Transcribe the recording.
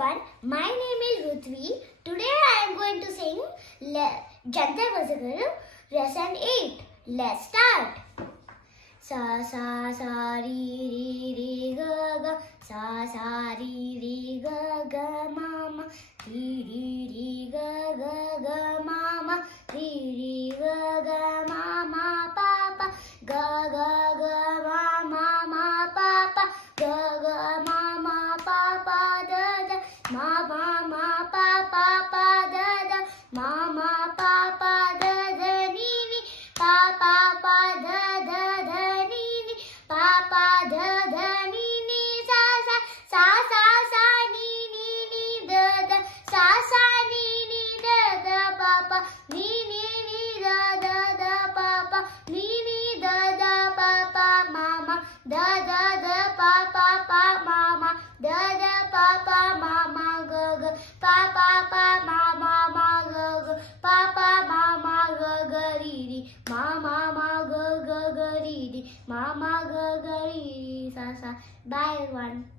everyone, my name is Ruthvi. Today I am going to sing Jantar Vasagaru, Lesson 8. Let's start. Sa sa sa ri ri ri ga ga, sa sa ri ri ga ga mama, ri ri ri ga ga ga mama, ri ri ga ga mama papa, ga ga ga mama papa, ga ga mama papa da da, mama papa pa da da, mama papa da da ni ni, papa pa da da da ni ni, papa da da ni ni, sa sa ni ni da da, sa ni ni da da papa, ni da da papa, ni da papa mama, da papa pa mama, da papa mama ga ga, papa pa mama ma ga ga, papa mama ga ga ri ri, mama ma ga ga ri ri, mama ga ga ri ri, sa sa. Bye everyone.